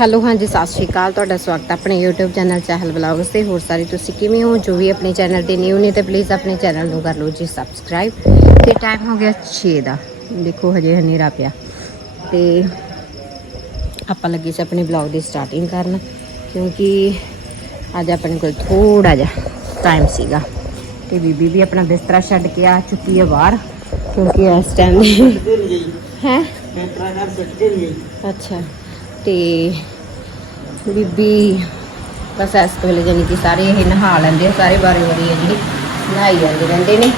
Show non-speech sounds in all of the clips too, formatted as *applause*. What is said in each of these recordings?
Hello ਹਾਂਜੀ ਸਤਿ ਸ਼੍ਰੀ ਅਕਾਲ। ਤੁਹਾਡਾ ਸਵਾਗਤ ਹੈ ਆਪਣੇ YouTube ਚੈਨਲ ਚਾਹਲ ਵਲੌਗਸ ਤੇ। ਹੋਰ ਸਾਰੇ ਤੁਸੀਂ ਕਿਵੇਂ ਹੋ? ਜੋ ਵੀ ਆਪਣੇ ਚੈਨਲ ਤੇ ਨਿਊ ਨੇ ਤੇ ਪਲੀਜ਼ ਆਪਣੇ ਚੈਨਲ ਨੂੰ ਕਰ ਲਓ ਜੀ ਸਬਸਕ੍ਰਾਈਬ ਤੇ ਟਾਈਮ ਹੋ ਗਿਆ 6 ਦਾ। ਦੇਖੋ ਹਜੇ ਹਨੇਰਾ ਪਿਆ। ਤੇ ਆਪਾਂ ਲੱਗੇ ਸੀ ਆਪਣੇ ਵਲੌਗ ਦੀ ਸਟਾਰਟਿੰਗ ਕਰਨ ਕਿਉਂਕਿ ਅੱਜ ਆਪਣੇ ਕੋਲ ਥੋੜਾ ਜਿਹਾ ਟਾਈਮ ਸੀਗਾ। ਤੇ ਬੀਬੀ ਵੀ ਆਪਣਾ ਬਿਸਤਰਾ ਛੱਡ ਕੇ ਆ ਚੁੱਕੀ ਹੈ ਬਾਹਰ ਕਿਉਂਕਿ ਇਸ ਟਾਈਮ ਹੈ? ਐਂਟਰਾ ਕਰ ਨਹੀਂ ਅੱਛਾ। ਤੇ ਬੀਬੀ ਬਸ ਇਸ ਵੇਲੇ ਜਾਨੀ ਕਿ ਸਾਰੇ ਇਹ ਨਹਾ ਲੈਂਦੇ ਆ, ਸਾਰੇ ਬਾਰੇ ਵਾਰੀ ਆ ਜਿਹੜੀ ਨਹਾਈ ਜਾਂਦੇ ਰਹਿੰਦੇ ਨੇ।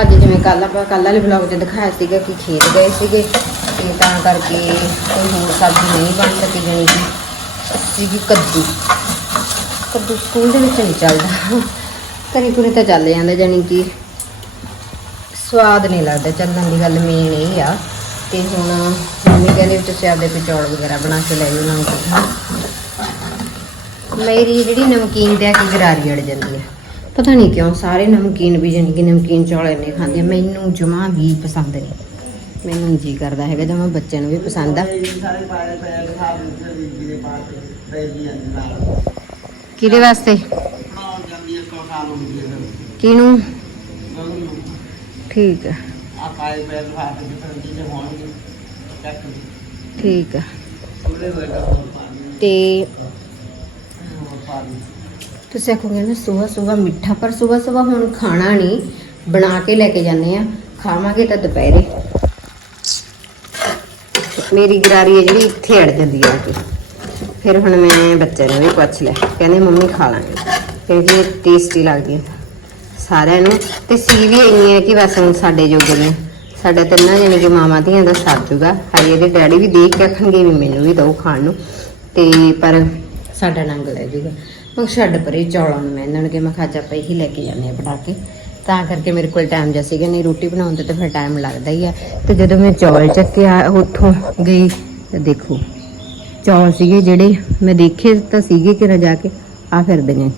ਅੱਜ ਜਿਵੇਂ ਕੱਲ ਆਪਾਂ ਕੱਲ ਵਾਲੇ ਵਲੌਗ 'ਚ ਦਿਖਾਇਆ ਸੀਗਾ ਕਿ ਖੇਤ ਗਏ ਸੀਗੇ। ਤੇ ਤਾਂ ਕਰਕੇ ਕੋਈ ਹੋਰ ਸਬਜ਼ੀ ਨਹੀਂ ਬਣ ਸਕੀ ਜਾਨੀ ਕਿ, ਸੀਗੀ ਕੱਦੂ। ਕੱਦੂ ਸਕੂਲ ਦੇ ਵਿੱਚ ਨਹੀਂ ਚੱਲਦਾ। ਘਰੇ ਕੁਰੇ ਤਾਂ ਚੱਲ ਜਾਂਦਾ ਜਾਨੀ ਕਿ। ਸਵਾਦ ਨਹੀਂ ਲੱਗਦਾ, ਚੱਲਣ ਦੀ ਗੱਲ ਮੇਨ ਇਹ ਆ ਤੇ ਹੁਣ ਮੰਮੀ ਕਹਿੰਦੇ ਵੀ ਤੁਸੀਂ ਆਪਦੇ ਕੋਈ ਵਗੈਰਾ ਬਣਾ ਕੇ ਲੈ ਜਾਓ ਨਮਕੀਨ। ਮੇਰੀ ਜਿਹੜੀ ਨਮਕੀਨ ਤੇ ਆ ਕੇ ਗਰਾਰੀ ਅੜ ਜਾਂਦੀ ਹੈ ਪਤਾ ਨਹੀਂ ਕਿਉਂ ਸਾਰੇ ਨਮਕੀਨ ਵੀ ਜਾਨੀ ਕਿ ਨਮਕੀਨ ਚੌਲ ਇੰਨੇ ਖਾਂਦੇ ਆ। ਮੈਨੂੰ ਜਮਾ ਵੀ ਪਸੰਦ ਨਹੀਂ। ਮੈਨੂੰ ਜੀ ਕਰਦਾ ਹੈਗਾ ਜਮਾ ਬੱਚਿਆਂ ਨੂੰ ਵੀ ਪਸੰਦ ਆ। ਕਿਹਦੇ ਵਾਸਤੇ? ਬਣਾਉਣ ਹੈ ਫਿਰ ਠੀਕ ਆ। ਆ ਪਾਏ ਪਏ ਖਾ ਕੇ ਫਿਰ ਜੀ ਦੇ ਹੋਣਗੇ ਚੱਕ ਠੀਕ ਹੋਏ ਤਾਂ ਤੁਸੀਂ ਆਖੋਗੇ ਨਾ ਸਵੇਰ ਸਵੇਰ ਮਿੱਠਾ ਪਰ ਸਵੇਰ ਸਵੇਰ ਹੁਣ ਖਾਣਾ ਨਹੀਂ। ਬਣਾ ਕੇ ਲੈ ਕੇ ਜਾਂਦੇ ਆ ਖਾਵਾਂਗੇ ਤਾਂ ਦੁਪਹਿਰੇ। ਮੇਰੀ ਗਰਾਰੀ ਹੈ ਜਿਹੜੀ ਇੱਥੇ ਅੜ ਜਾਂਦੀ ਆ ਕੇ। ਫਿਰ ਹੁਣ ਮੈਂ ਬੱਚੇ ਨੂੰ ਵੀ ਪੁੱਛ ਲਿਆ। ਕਹਿੰਦੇ ਮੰਮੀ ਖਾ ਲਾਂਗੇ। ਕਿਉਂਕਿ ਇਹ ਟੇਸਟੀ ਲੱਗਦੀ ਹੈ ਸਾਰਿਆਂ ਨੂੰ। ਤੇ ਸੀ ਵੀ ਇੰਨੀ ਹੈ ਕਿ ਬਸ ਹੁਣ ਸਾਡੇ ਜੋਗੇ ਨੇ। ਸਾਡੇ ਤਿੰਨਾਂ ਜਾਨੀ ਕਿ ਮਾਮਾ ਧੀਆਂ ਦਾ ਸਰ ਜੂਗਾ। ਹਜੇ ਇਹਦੇ ਡੈਡੀ ਵੀ ਦੇਖ ਕੇ ਆਖਣਗੇ ਵੀ ਮੈਨੂੰ ਵੀ ਦਿਓ ਖਾਣ ਨੂੰ। ਤੇ ਪਰ ਸਾਡਾ ਨੰਗ ਲੈ ਜੂਗਾ। ਮੈਂ ਛੱਡ ਪਰੇ ਚੌਲਾਂ ਨੂੰ ਮੈਂ ਇਹਨਾਂ ਨੂੰ ਕਿ ਮੈਂ ਖਾਜਾ ਪਈ ਹੀ ਲੈ ਕੇ ਜਾਂਦੇ ਆ ਬਣਾ ਕੇ। ਤਾਂ ਕਰਕੇ ਮੇਰੇ ਕੋਲ ਟਾਈਮ ਜਿਹਾ ਸੀਗਾ। ਨਹੀਂ, ਰੋਟੀ ਬਣਾਉਣ ਤੇ ਤਾਂ ਫਿਰ ਟਾਈਮ ਲੱਗਦਾ ਹੀ ਆ। ਤੇ ਜਦੋਂ ਮੈਂ ਚੌਲ ਚੱਕਿਆ, ਉੱਥੋਂ ਗਈ। ਤੇ ਦੇਖੋ, ਚੌਲ ਸੀਗੇ ਜਿਹੜੇ ਮੈਂ ਦੇਖੇ ਤਾਂ ਸੀਗੇ ਕਿ ਨਾ ਜਾ ਕੇ। ਆ ਫਿਰਦੇ ਨੇ।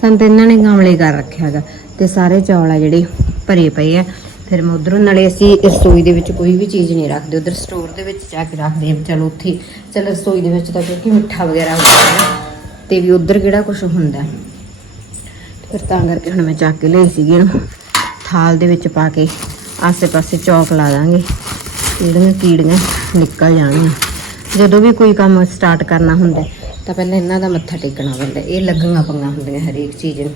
ਸਾਨੂੰ ਤਾਂ ਇਹਨਾਂ ਨੇ ਗਮਲੇ ਕਰ ਰੱਖਿਆ ਹੈਗਾ। ਤੇ ਸਾਰੇ ਚੌਲ ਆ ਜਿਹੜੇ ਭਰੇ ਪਏ ਆ। ਫਿਰ ਮੈਂ ਉਧਰੋਂ ਨਾਲੇ ਅਸੀਂ ਰਸੋਈ ਦੇ ਵਿੱਚ ਕੋਈ ਵੀ ਚੀਜ਼ ਨਹੀਂ ਰੱਖਦੇ। ਉਧਰ ਸਟੋਰ ਦੇ ਵਿੱਚ ਜਾ ਕੇ ਰੱਖਦੇ ਹਾਂ ਚਲੋ ਉੱਥੇ ਚਲੋ ਰਸੋਈ ਦੇ ਵਿੱਚ ਤਾਂ ਕਿਉਂਕਿ ਮਿੱਠਾ ਵਗੈਰਾ ਹੁੰਦਾ ਹੈ ਤੇ ਵੀ ਉਧਰ ਕਿਹੜਾ ਕੁਝ ਹੁੰਦਾ ਫਿਰ ਤਾਂ ਕਰਕੇ ਹੁਣ ਮੈਂ ਚੱਕ ਕੇ ਲਈ ਸੀਗੀ ਇਹਨੂੰ। ਥਾਲ ਦੇ ਵਿੱਚ ਪਾ ਕੇ ਆਸੇ-ਪਾਸੇ ਚੌਕ ਲਾ ਦਾਂਗੇ। ਜਿਹੜੀਆਂ ਕੀੜੀਆਂ ਨਿਕਲ ਜਾਣਗੀਆਂ। ਜਦੋਂ ਵੀ ਕੋਈ ਕੰਮ ਸਟਾਰਟ ਕਰਨਾ ਹੁੰਦਾ ਤਾਂ ਪਹਿਲਾਂ ਇਹਨਾਂ ਦਾ ਮੱਥਾ ਟੇਕਣਾ ਪੈਂਦਾ ਇਹ ਲੱਗੀਆਂ ਪੰਗਾਂ ਹੁੰਦੀਆਂ ਹਰੇਕ ਚੀਜ਼ ਨੂੰ।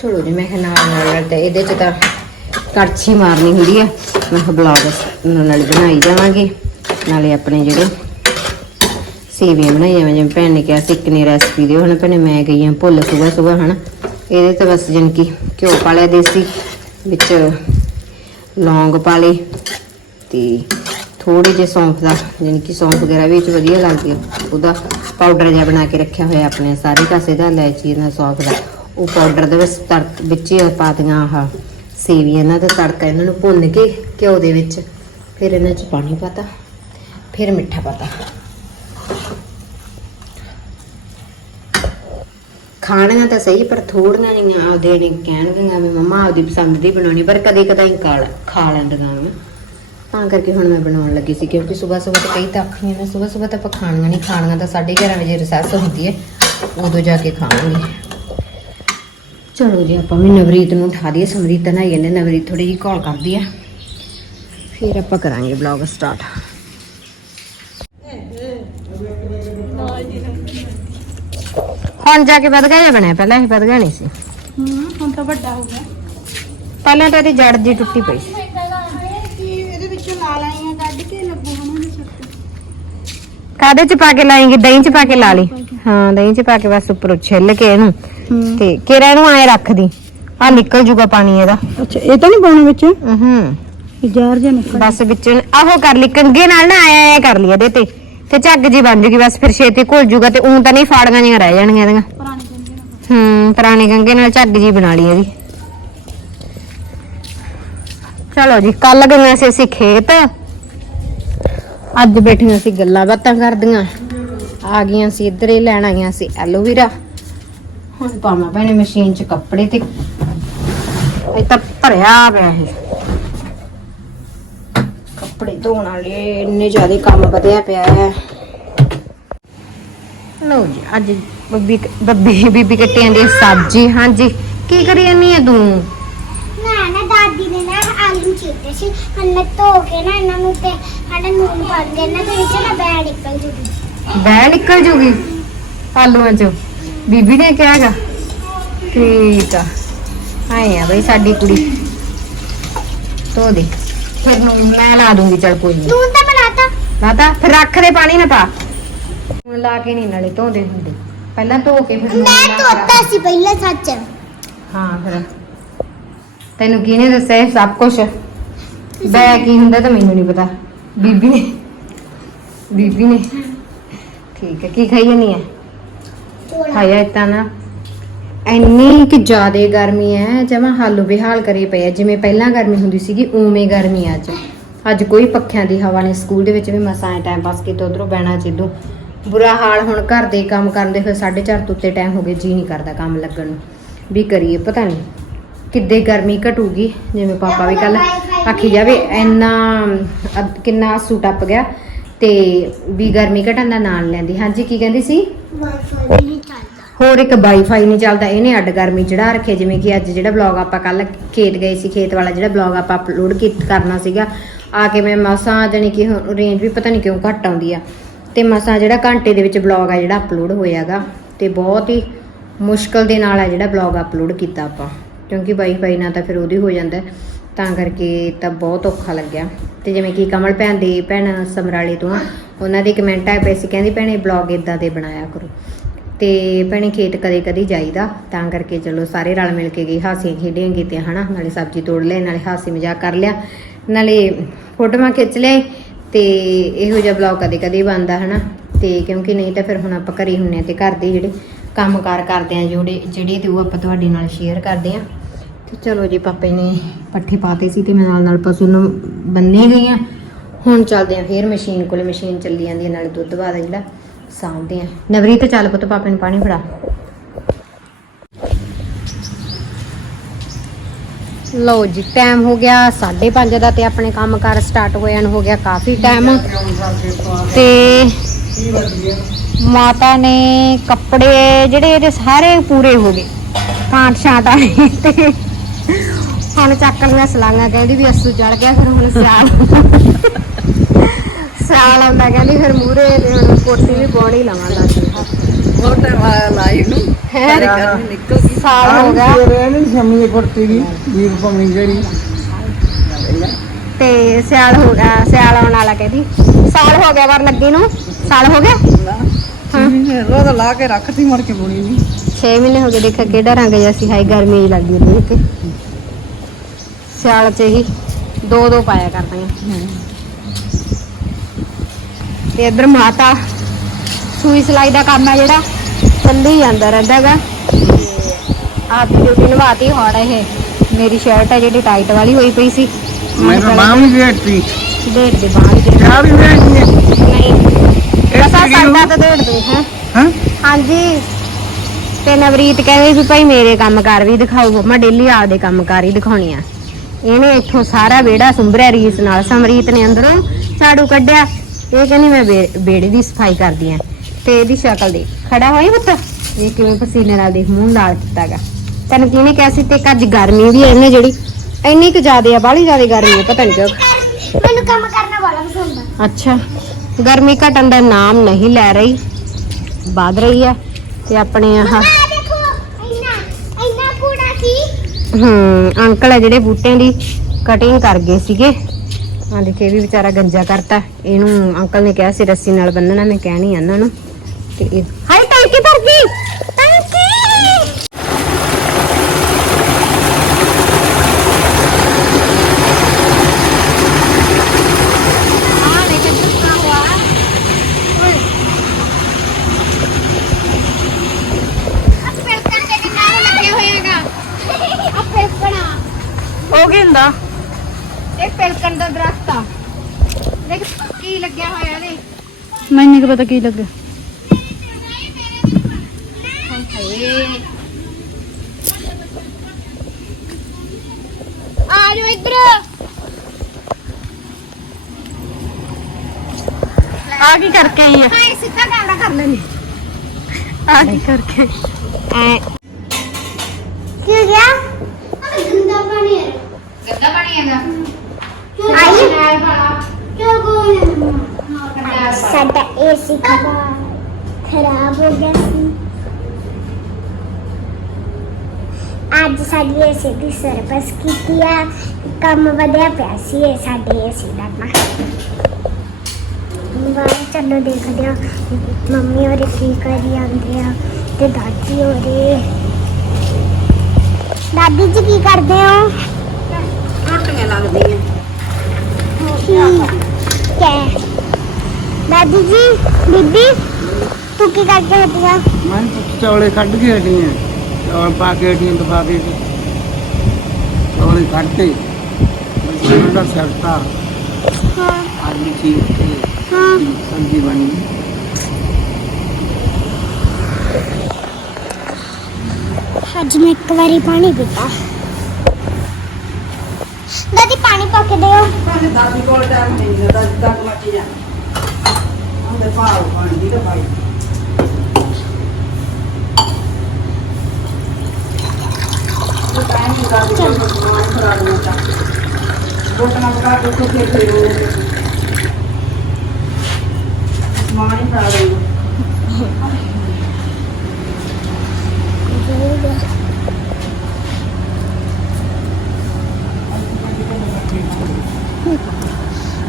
ਚਲੋ ਜੀ, ਮੈਂ ਕਿਹਾ ਨਾਲ ਨਾਲ ਨਾਲ ਤੇ ਇਹਦੇ ਚ ਤਾਂ ਕੜਛੀ ਮਾਰਨੀ ਹੁੰਦੀ ਆ। ਮੈਂ ਕਿਹਾ ਬਲੌਗ ਨਾਲ ਬਣਾਈ ਜਾਵਾਂਗੇ। ਨਾਲੇ ਆਪਣੇ ਜਿਹੜੇ ਸੇਵੀਆਂ ਬਣਾਈਆਂ ਮੈਂ ਜਿਵੇਂ ਭੈਣ ਨੇ ਕਿਹਾ ਸੀ, ਇੱਕ ਨੇ ਰੈਸਪੀ ਦਿਓ ਹਣ ਭੈਣੇ, ਮੈਂ ਗਈ ਹਾਂ ਭੁੱਲ ਸੁਬਾ ਸੁਬਾ ਹਨਾ। ਇਹਦੇ ਤੇ ਬਸ ਜਨ ਕੀ ਘਿਓ ਪਾ ਲਿਆ ਦੇਸੀ, ਵਿੱਚ ਲੌਂਗ ਪਾ ਲਈ ਤੇ ਥੋੜੀ ਜਿਹੀ ਸੌਂਫ ਦਾ, ਜਾਣੀ ਕਿ ਸੌਂਫ ਵਗੈਰਾ ਵੀ ਵਿੱਚ ਵਧੀਆ ਲੱਗਦੀ ਹੈ ਉਹਦਾ ਪਾਊਡਰ ਜਿਹਾ ਬਣਾ ਕੇ ਰੱਖਿਆ ਹੋਇਆ ਆਪਣੇ ਸਾਰੇ ਕਾਸੇ ਦਾ, ਇਲਾਇਚੀ ਦਾ ਸੌਂਫ ਦਾ। ਉਹ ਪਾਊਡਰ ਦੇ ਵਿੱਚ ਤੜਕ ਵਿੱਚ ਹੀ ਪਾ ਦਿਆਂ ਆਹ ਸੇਵੀਆਂ ਇਹਨਾਂ ਦਾ ਤੜਕਾ, ਇਹਨਾਂ ਨੂੰ ਭੁੰਨ ਕੇ ਘਿਓ ਦੇ ਵਿੱਚ, ਫਿਰ ਇਹਨਾਂ 'ਚ ਪਾਣੀ ਪਾਤਾ, ਫਿਰ ਮਿੱਠਾ ਪਾਤਾ। ਖਾਣੀਆਂ ਤਾਂ ਸਹੀ, ਪਰ ਥੋੜੀਆਂ ਜਿਹੀਆਂ ਆਪਦੇ ਨੇ ਕਹਿਣਗੀਆਂ ਵੀ ਮੰਮਾ ਆਪਦੀ ਪਸੰਦ ਦੀ ਬਣਾਉਣੀ, ਪਰ ਕਦੇ ਕਦਾਈ ਕਾਲ, ਖਾ ਲੈਂਦੀਆਂ ਮੈਂ ਤਾਂ ਕਰਕੇ ਹੁਣ ਮੈਂ ਬਣਾਉਣ ਲੱਗੀ ਸੀ, ਕਿਉਂਕਿ ਸਵੇਰ ਸਵੇਰ ਤਾਂ ਕਈ ਤਾਂ ਅੱਖੀਆਂ ਨੇ ਸਵੇਰ ਸਵੇਰ ਤਾਂ ਆਪਾਂ ਖਾਣੀਆਂ ਨਹੀਂ, ਖਾਣੀਆਂ ਤਾਂ 11:30 ਵਜੇ ਰਿਸੈਸ ਹੁੰਦੀ ਹੈ, ਉਦੋਂ ਜਾ ਕੇ ਖਾਵਾਂਗੇ। ਚਲੋ ਜੀ ਆਪਾਂ ਵੀ ਨਵਰੀਤ ਨੂੰ ਉਠਾ ਦਈਏ। ਸਮਰੀਤ ਤਾਂ ਨਹਾਈ ਜਾਂਦੇ ਨਵਰੀਤ ਥੋੜੀ ਜਿਹੀ ਕਾਲ ਕਰਦੀ ਆ। ਫਿਰ ਆਪਾਂ ਕਰਾਂਗੇ ਵਲੌਗ ਸਟਾਰਟ ਹੁਣ ਜਾ ਕੇ ਵਧ ਗਿਆ ਬਣਿਆ? ਪਹਿਲਾਂ ਇਹ ਵਧ ਗਿਆ ਨਹੀਂ ਸੀ। ਹੂੰ ਹੁਣ ਤਾਂ ਵੱਡਾ ਹੋ ਗਿਆ। ਪਹਿਲਾਂ ਤਾਂ ਇਹਦੀ ਜੜ ਜੀ ਟੁੱਟੀ ਪਈ ਸੀ। ਇਹਦੇ ਵਿੱਚੋਂ ਨਾਲ ਆਈਆਂ ਕੱਢ ਕੇ ਲੱਗੂ ਹਨਾ ਦੇ ਸੁੱਟ ਕਾਦੇ ਚ ਪਾ ਕੇ ਲਾਏਂਗੇ? ਦਹੀਂ ਚ ਪਾ ਕੇ ਲਾ ਲਈ। ਹਾਂ ਦਹੀਂ ਚ ਪਾ ਕੇ ਬਸ ਉੱਪਰੋਂ ਛਿੱਲ ਕੇ ਇਹਨੂੰ। ਹੂੰ। ਤੇ ਕਿਹੜਾ ਇਹਨੂੰ ਐ ਰੱਖ ਦੀ ਆ ਨਿਕਲ ਜੂਗਾ ਪਾਣੀ ਇਹਦਾ। ਅੱਛਾ ਇਹ ਤਾਂ ਨਹੀਂ ਪਾਉਣਾ ਵਿੱਚ? ਹੂੰ। ਜ਼ਾਰ ਜਿਹਾ ਨਿਕਲ ਬਸ ਵਿੱਚ ਆਹੋ ਕਰ ਲਈ ਕੰਗੇ ਨਾਲ ਨਾ ਐ ਐ ਕਰ ਲਈ ਇਹਦੇ ਤੇ। ਤੇ ਝੱਗ ਜੀ ਬਣ ਜੂਗੀ ਬਸ ਫਿਰ ਛੇਤੀ ਘੁਲ ਜੂਗਾ ਤੇ ਉਂ ਤਾਂ ਨਹੀਂ ਫਾੜੀਆਂ ਜੀਆਂ ਰਹਿ ਜਾਣਗੀਆਂ ਇਹਦੀਆਂ। ਪੁਰਾਣੇ ਕੰਗੇ ਨਾਲ। ਹੂੰ ਪੁਰਾਣੇ ਕੰਗੇ ਨਾਲ ਝੱਗ ਜੀ ਬਣਾ ਲਈ ਇਹਦੀ। ਚਲੋ ਜੀ ਕੱਲ ਗਈਆਂ ਸੀ ਅਸੀਂ ਖੇਤ। ਅੱਜ ਬੈਠੀਆਂ ਸੀ ਗੱਲਾਂ ਬਾਤਾਂ ਕਰਦੀਆਂ। ਆ ਗਈਆਂ ਸੀ ਇੱਧਰ ਹੀ ਲੈਣ ਆਈਆਂ ਸੀ ਐਲੋਵੀਰਾ। ਹੁਣ ਪਾਵਾਂ ਭੈਣੇ ਮਸ਼ੀਨ 'ਚ ਕੱਪੜੇ ਤੇ। ਇਹ ਤਾਂ ਭਰਿਆ ਪਿਆ ਇਹ। ਕੱਪੜੇ ਧੋਣ ਵਾਲੇ ਇੰਨੇ ਜ਼ਿਆਦਾ ਕੰਮ ਵਧਿਆ ਪਿਆ ਹੈ। ਲਓ ਜੀ ਅੱਜ ਬੱਬੀ ਬੱਬੀ ਬੀਬੀ ਕੱਟਿਆਂ ਦੀ ਸਬਜ਼ੀ ਹਾਂਜੀ ਕੀ ਕਰੀ ਜਾਂਦੀ ਹੈ ਤੂੰ? ਨਾ ਨਾ ਦਾਦੀ ਨੇ ਨਾ ਆਲੂ ਚੀਤੇ ਸੀ। ਹੁਣ ਮੈਂ ਧੋ ਕੇ ਨਾ ਇਹਨਾਂ ਨੂੰ ਤੇ ਸਾਡਾ ਨੂਨ ਪਾ ਦੇਣਾ ਤੇ ਵਿੱਚ ਨਾ ਬੈ ਨਿਕਲ ਜੂਗੀ। ਬਹਿ ਨਿਕਲ ਜੂਗੀ ਆਲੂਆਂ ਚੋਂ? ਬੀਬੀ ਨੇ ਕਿਹਾ ਹੈਗਾ ਠੀਕ ਆ। ਆਏ ਆ ਬਈ ਸਾਡੀ ਕੁੜੀ। ਧੋ ਦੇ ਫਿਰ ਨੂੰ ਮੈਂ ਲਾ ਦੂੰਗੀ ਚਲ ਕੋਈ ਨਹੀਂ ਨੂਨ ਤਾਂ ਬਣਾਤਾ ਲਾਤਾ। ਫਿਰ ਰੱਖ ਦੇ ਪਾਣੀ ਨਾ ਪਾ। ਹੁਣ ਲਾ ਕੇ ਨਹੀਂ ਨਾਲੇ ਧੋਦੇ ਹੁੰਦੇ। ਪਹਿਲਾਂ ਧੋ ਕੇ ਫਿਰ ਮੈਂ ਲਾ ਕੇ। ਧੋਤਾ ਸੀ ਪਹਿਲਾਂ ਸੱਚ। ਹਾਂ ਫਿਰ। ਤੈਨੂੰ ਕਿਹਨੇ ਦੱਸਿਆ ਇਹ ਸਭ ਕੁਝ ਬੈ ਕੀ ਹੁੰਦਾ ਤਾਂ ਮੈਨੂੰ ਨਹੀਂ ਪਤਾ। ਬੀਬੀ ਨੇ। ਬੀਬੀ ਨੇ। ਠੀਕ ਹੈ ਕੀ ਖਾਈ ਜਾਨੀ ਹੈ ਥੋੜਾ ਖਾਇਆ ਇਤਾਂ ਨਾ। ਇੰਨੀ ਕਿ ਜ਼ਿਆਦੇ ਗਰਮੀ ਹੈ ਜਮਾ ਹਾਲੋ ਬਿਹਾਲ ਕਰੇ ਪਏ ਆ। ਜਿਵੇਂ ਪਹਿਲਾਂ ਗਰਮੀ ਹੁੰਦੀ ਸੀਗੀ, ਉਵੇਂ ਗਰਮੀ ਅੱਜ। ਅੱਜ ਕੋਈ ਪੱਖਿਆਂ ਦੀ ਹਵਾ ਨਹੀਂ, ਸਕੂਲ ਦੇ ਵਿੱਚ ਵੀ ਮਸਾਂ ਟਾਈਮ ਪਾਸ ਕੀਤਾ, ਉਧਰੋਂ ਬੈਣਾ ਚਿੱਦੂ। ਬੁਰਾ ਹਾਲ ਹੁਣ ਘਰ ਦੇ ਕੰਮ ਕਰਨ ਦੇ, ਫਿਰ 4:30 ਤੋਂ ਉੱਤੇ ਟਾਈਮ ਹੋ ਗਿਆ ਜੀ ਨਹੀਂ ਕਰਦਾ ਕੰਮ ਲੱਗਣ ਨੂੰ। ਵੀ ਕਰੀਏ, ਪਤਾ ਨਹੀਂ ਕਿੱਦੇ ਗਰਮੀ ਘਟੂਗੀ, ਜਿਵੇਂ ਪਾਪਾ ਵੀ ਕੱਲ ਆਖੀ ਜਾਵੇ, ਇੰਨਾ ਕਿੰਨਾ ਆਸੂ ਟੱਪ ਗਿਆ ਤੇ ਵੀ ਗਰਮੀ ਘਟਣ ਦਾ ਨਾਂ ਲੈਂਦੀ। ਹਾਂਜੀ, ਕੀ ਕਹਿੰਦੀ ਸੀ? ਹੋਰ ਇੱਕ ਵਾਈਫਾਈ ਨਹੀਂ ਚੱਲਦਾ, ਇਹਨੇ ਅੱਡ ਗਰਮੀ ਚੜਾ ਰੱਖਿਆ ਜਿਵੇਂ ਕਿ ਅੱਜ ਜਿਹੜਾ ਬਲੌਗ ਆਪਾਂ ਕੱਲ ਖੇਤ ਗਏ ਸੀ, ਖੇਤ ਵਾਲਾ ਜਿਹੜਾ ਬਲੌਗ ਆਪਾਂ ਅਪਲੋਡ ਕੀਤ ਕਰਨਾ ਸੀਗਾ, ਆ ਕੇ ਮੈਂ ਮਸਾਂ ਜਾਣੀ ਕਿ ਰੇਂਜ ਵੀ ਪਤਾ ਨਹੀਂ ਕਿਉਂ ਘੱਟ ਆਉਂਦੀ ਆ। ਤੇ ਮਸਾਂ ਜਿਹੜਾ ਘੰਟੇ ਦੇ ਵਿੱਚ ਬਲੌਗ ਆ ਜਿਹੜਾ ਅਪਲੋਡ ਹੋਇਆਗਾ, ਤੇ ਬਹੁਤ ਹੀ ਮੁਸ਼ਕਲ ਦੇ ਨਾਲ ਆ ਜਿਹੜਾ ਬਲੌਗ ਅਪਲੋਡ ਕੀਤਾ ਆਪਾਂ। ਕਿਉਂਕਿ ਵਾਈਫਾਈ ਨਾਲ ਤਾਂ ਫਿਰ ਉਹਦੀ ਹੋ ਜਾਂਦਾ, ਤਾਂ ਕਰਕੇ ਤਾਂ ਬਹੁਤ ਔਖਾ ਲੱਗਿਆ। ਤੇ ਜਿਵੇਂ ਕਿ ਕਮਲ ਭੈਣ ਦੀ ਭੈਣ ਸਮਰਾਲੇ ਤੋਂ ਉਹਨਾਂ ਦੇ ਕਮੈਂਟ ਆਏ ਪਏ ਸੀ ਕਹਿੰਦੀ ਭੈਣੇ ਬਲੌਗ ਇਦਾਂ ਦੇ ਬਣਾਇਆ ਕਰੋ। ਤੇ ਭੈਣੇ ਖੇਤ ਕਦੇ ਕਦੇ ਜਾਈਦਾ, ਤਾਂ ਕਰਕੇ ਚਲੋ ਸਾਰੇ ਰਲ ਮਿਲ ਕੇ ਗਏ ਹਾਸੀਆਂ ਖੇਡੀਆਂ ਕੀਤੀਆਂ ਹਨਾ, ਨਾਲੇ ਸਬਜ਼ੀ ਤੋੜ ਲਏ, ਨਾਲੇ ਹਾਸੀ ਮਜ਼ਾਕ ਕਰ ਲਿਆ, ਨਾਲੇ ਫੋਟੋਆਂ ਖਿੱਚ ਲਏ ਤੇ ਇਹੋ ਜਿਹਾ ਬਲੌਗ ਕਦੇ ਕਦੇ ਬਣਦਾ ਹਨਾ, ਤੇ ਕਿਉਂਕਿ ਨਹੀਂ ਤਾਂ ਫਿਰ ਹੁਣ ਆਪਾਂ ਘਰੇ ਹੁੰਨੇ ਆ ਤੇ ਘਰ ਦੇ ਜਿਹੜੇ ਕੰਮਕਾਰ ਕਰਦੇ ਆ ਜਿਹੜੇ ਜਿਹੜੇ ਤੇ ਉਹ ਆਪਾਂ ਤੁਹਾਡੇ ਨਾਲ ਸ਼ੇਅਰ ਕਰਦੇ ਆ। ਤੇ ਚਲੋ ਜੀ ਪਾਪੇ ਨੇ ਪੱਠੇ ਪਾਤੇ ਸੀ ਤੇ ਮੈਂ ਨਾਲ ਨਾਲ ਪਸ਼ੂ ਨੂੰ ਬੰਨੇ ਗਈ ਆ। ਹੁਣ ਚੱਲਦੇ ਆ, ਫੇਰ ਮਸ਼ੀਨ ਕੋਲੇ ਮਸ਼ੀਨ ਚੱਲੀ ਜਾਂਦੀ ਹੈ ਨਾਲੇ ਦੁੱਧ ਬਾਦ ਜਿਹੜਾ ਸਾਂਭਦੇ ਆ। ਨਵਰੀ ਚੱਲ ਪੁੱਤ, ਪਾਪੇ ਨੂੰ ਪਾਣੀ ਫੜਾ। ਲਓ ਜੀ ਟਾਈਮ ਹੋ ਗਿਆ 5:30 ਦਾ ਤੇ ਆਪਣੇ ਕੰਮ ਸਟਾਰਟ ਹੋਇਆ ਨੂੰ ਹੋ ਗਿਆ ਕਾਫੀ ਟਾਈਮ ਤੇ ਮਾਤਾ ਨੇ ਕੱਪੜੇ ਜਿਹੜੇ ਇਹਦੇ ਸਾਰੇ ਪੂਰੇ ਹੋ ਗਏ ਕਾਂਟ ਛਾਂਟ ਆਏ ਤੇ ਹੁਣ ਚੱਕ ਲਈਆਂ ਸਲਾਂਗਾ, ਕਹਿੰਦੀ ਵੀ ਅਸੂ ਚੜ ਗਿਆ, ਫਿਰ ਹੁਣ ਸਿਆਲ। ਸਿਆਲ ਆਉਂਦਾ ਕਹਿੰਦੀ ਫਿਰ ਮੂਰੇ ਤੇ ਹੁਣ ਕੋਟੀ ਵੀ ਪਾਉਣੀ ਲਵਾਂਗਾ ਬਹੁਤ ਟਾਈਮ ਆਇਆ ਲਾਈ ਨੂੰ ਹੈ? ਸਾਰੇ ਗਰਮੀ ਨਿਕਲ ਗਈ। ਸਾਲ ਹੋ ਗਿਆ। ਤੇਰੇ ਨਹੀਂ ਸ਼ਮੀ ਦੀ ਕੁੜਤੀ ਦੀ ਵੀਰ ਪੰਮੀ ਜਿਹੜੀ। ਤੇ ਸਿਆਲ ਹੋ ਗਿਆ ਸਿਆਲ ਆਉਣ ਵਾਲਾ ਕਹਿੰਦੀ। ਸਾਲ ਹੋ ਗਿਆ ਵਰ ਲੱਗੀ ਨੂੰ ਸਾਲ ਹੋ ਗਿਆ? ਹਾਂ। ਰੋਜ਼ ਲਾ ਕੇ ਰੱਖਤੀ ਮੜ ਕੇ ਬੁਣੀ ਨਹੀਂ 6 ਮਹੀਨੇ ਹੋ ਗਏ ਦੇਖਿਆ ਕਿਹੜਾ ਰੰਗ ਜਿਹਾ ਸੀ ਹਾਈ ਗਰਮੀ ਲੱਗਦੀ ਦੇਖ ਸਿਆਲ ਚ ਹੀ ਦੋ ਦੋ ਪਾਇਆ ਕਰਦੀਆਂ। ਤੇ ਇਧਰ ਮਾਤਾ ਸੂਈ ਸਲਾਈ ਦਾ ਕੰਮ ਹੈ ਜਿਹੜਾ ਚੱਲੀ ਜਾਂਦਾ ਰਹਿੰਦਾਗਾ ਆਪ ਦੀ ਡਿਊਟੀ ਨਿਭਾਤੀ ਹੁਣ ਇਹ ਮੇਰੀ ਸ਼ਰਟ ਹੈ ਜਿਹੜੀ ਟਾਈਟ ਵਾਲੀ ਹੋਈ ਪਈ ਸੀ। ਮੈਨੂੰ ਬਾਹ ਵੀ ਦੇਤੀ ਡੇਢ ਦੇ ਬਾਹਰ ਦੇ ਚਾਹ ਵੀ ਦੇਣੀ ਹੈ ਨਹੀਂ ਵੀਡੀਓ- ਸਾਡਾ ਤਾਂ ਡੇਢ ਦੇ ਹੈ? ਹਾਂ? ਹਾਂਜੀ। ਤੇ ਨਵਰੀਤ ਕਹਿੰਦੇ ਵੀ ਭਾਈ ਮੇਰੇ ਕੰਮ ਕਰ ਵੀ ਦਿਖਾਓ ਮੈਂ ਡੇਲੀ ਆਪਦੇ ਕੰਮ ਕਾਰ ਹੀ ਦਿਖਾਉਣੀ ਆ। ਇਹਨੇ ਇੱਥੋਂ ਸਾਰਾ ਵਿਹੜਾ ਸੁੰਭਰਿਆ ਰੀਸ ਨਾਲ ਸਮਰੀਤ ਨੇ ਅੰਦਰੋਂ ਝਾੜੂ ਕੱਢਿਆ। ਇਹ ਕਹਿੰਦੀ ਮੈਂ ਵਿਹੜੇ ਦੀ ਸਫ਼ਾਈ ਕਰਦੀ ਆ। ਤੇ ਇਹਦੀ ਸ਼ਕਲ ਦੇ ਖੜਾ ਹੋਈ ਪੁੱਤ? ਇਹ ਕਿਵੇਂ ਪਸੀਨੇ ਨਾਲ ਦੇਖ ਮੂੰਹ ਲਾਲ ਕੀਤਾਗਾ। ਤੈਨੂੰ ਕਿਹਨੇ ਕਿਹਾ ਸੀ ਤੇ ਅੱਜ ਗਰਮੀ ਵੀ ਇਹਨੇ ਜਿਹੜੀ? ਇੰਨੀ ਕੁ ਜ਼ਿਆਦੇ ਆ ਬਾਹਲੀ ਜ਼ਿਆਦੇ ਗਰਮੀ ਆ ਪਤਾ ਨਹੀਂ ਕਿਉਂ। ਮੈਨੂੰ ਕੰਮ ਕਰਨਾ ਬੜਾ ਪਸੰਦ ਆ। ਅੱਛਾ। ਗਰਮੀ ਘਟਣ ਦਾ ਨਾਮ ਨਹੀਂ ਲੈ ਰਹੀ। ਵੱਧ ਰਹੀ ਆ। ਤੇ ਆਪਣੇ ਆਹ ਆ ਦੇਖੋ ਇੰਨਾ ਇੰਨਾ ਕੂੜਾ ਸੀ। ਹਮ ਅੰਕਲ ਆ ਜਿਹੜੇ ਬੂਟਿਆਂ ਦੀ ਕਟਿੰਗ ਕਰ ਗਏ ਸੀਗੇ। ਆ ਦੇਖੇ ਵੀ ਵਿਚਾਰਾ ਗੰਜਾ ਕਰਤਾ। ਇਹਨੂੰ ਅੰਕਲ ਨੇ ਕਿਹਾ ਸੀ ਰੱਸੀ ਨਾਲ ਬੰਨਣਾ, ਮੈਂ ਕਹਿਣੀ ਆ ਇਹਨਾਂ ਨੂੰ। ਤੇ ਇਹ ਟੈਂਕੀ ਭਰ ਗਈ ਟੈਂਕੀ ਆ ਦੇਖ ਕਿੰਨਾ ਹੋਆ ਓਏ ਆ ਫਿਲਕਣ ਦੇ ਨਾਲ ਲੱਗੇ ਹੋਏਗਾ ਆ ਫਿਲਕਣਾ ਹੋ ਗਈ ਹੁੰਦਾ ਇਹ ਪਿਲਕਣ ਦਾ ਦਰਖਤ ਆ ਦੇਖ ਕੀ ਲੱਗਿਆ ਹੋਇਆ ਇਹਦੇ ਮੈਨੂੰ ਕੀ ਪਤਾ ਕੀ ਲੱਗਾ। ਹਾਏ ਆ ਜਾਓ ਇੱਧਰ। ਆ ਕੀ ਕਰਕੇ ਆਈ ਆ? ਹਾਂ ਸਿੱਧਾ ਕੈਮਰਾ ਕਰ ਲੈਣੀ ਆ ਕੀ ਕਰਕੇ ਐ। ਕੀ ਹੋ ਗਿਆ? ਗੰਦਾ ਪਾਣੀ ਹੈ ਗੰਦਾ ਪਾਣੀ ਹੈਗਾ ਆਈ ਕਿਉਂ ਕੋਈ ਸਾਡਾ ਏਸੀ ਖਰਾਬ ਖਰਾਬ ਹੋ ਗਿਆ ਸੀ। ਅੱਜ ਸਾਡੀ ਏਸੀ ਦੀ ਸਰਵਿਸ ਕੀਤੀ ਆ। ਕੰਮ ਵਧਿਆ ਪਿਆ ਸੀ ਇਹ ਸਾਡੇ ਏਸੀ ਦਾ ਨਾ ਬਾਹਰ ਚਲੋ ਦੇਖਦੇ ਆ ਮੰਮੀ ਹੋਰੀ ਕੀ ਕਰੀ ਜਾਂਦੇ ਆ ਤੇ ਦਾਦੀ ਹੋਰੀ। ਦਾਦੀ ਜੀ ਕੀ ਕਰਦੇ ਹੋ? ਰੋਟੀਆਂ ਲੱਗਦੀਆਂ ਠੀਕ ਹੈ ਦਾਦੀ ਜੀ ਬੀਬੀ ਤੂੰ ਕੀ ਕਰਕੇ ਹਟੀ ਆ? ਮੈਂ ਚੌਲੇ ਕੱਢ ਕੇ ਹਟੀ ਆ। ਚੌਲ ਪਾ ਕੇ ਹਟੀ ਦਬਾ ਕੇ ਚੌਲੇ ਕੱਢਤੇ। ਉਹਨਾਂ ਦਾ ਸਰਤਾ ਹਾਂ। ਆਲੂ ਚੀਰ ਕੇ ਹਾਂ। ਸਬਜ਼ੀ ਬਣੀ। ਅੱਜ ਮੈਂ ਇੱਕ ਵਾਰੀ ਪਾਣੀ ਪੀਤਾ। ਦਾਦੀ ਪਾਣੀ ਪਾ ਕੇ ਦਿਓ। ਦਾਦੀ ਕੋਲ ਟਾਈਮ ਨਹੀਂ ਦਾਦੀ ਤੱਕ ਮੱਚੀ ਜਾ ਉਹਦੇ ਪਾਉ ਪਾਣੀ ਦੀ ਭਾਈ। ਟਾਈਮ ਨਹੀਂ ਦਾਦੀ ਕੋਲ ਖਰਾਬ ਹੋ ਜਾਂਦਾ ਬੋਤਲਾਂ ਪਕਾ ਕੇ ਉੱਥੇ ਫੇਰ ਫੇਰ ਉਹ ਸਮਾਨ ਹੀ ਖਰਾਬ ਹੋ ਜਾਂਦਾ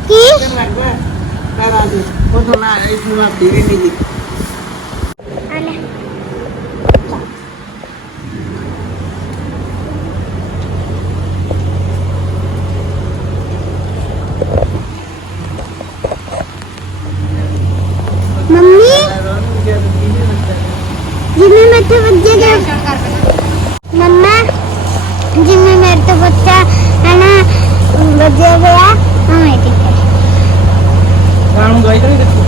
ਕੀ? ਲੱਗਦਾ ਪੈਰਾਂ ਦੇ ਉਹ ਤੋਂ ਨਾ ਇਸ ਨੂੰ ਨਾ ਪੀੜੀ ਨਹੀਂ ਦੀ ਆ ਲੈ ਮੰਮੀ ਜਿਵੇਂ ਮੈਂ ਤੇ ਵੱਜੇ ਦੇ ਮੰਮਾ ਜਿਵੇਂ ਮੇਰੇ ਤੋਂ ਬੱਚਾ ਹੈ ਨਾ ਵੱਜੇ ਗਿਆ ਹਾਂ ਠੀਕ ਹੈ ਕਾਣੂ ਗਾਈ ਤਾਂ ਨਹੀਂ ਦੇਖੋ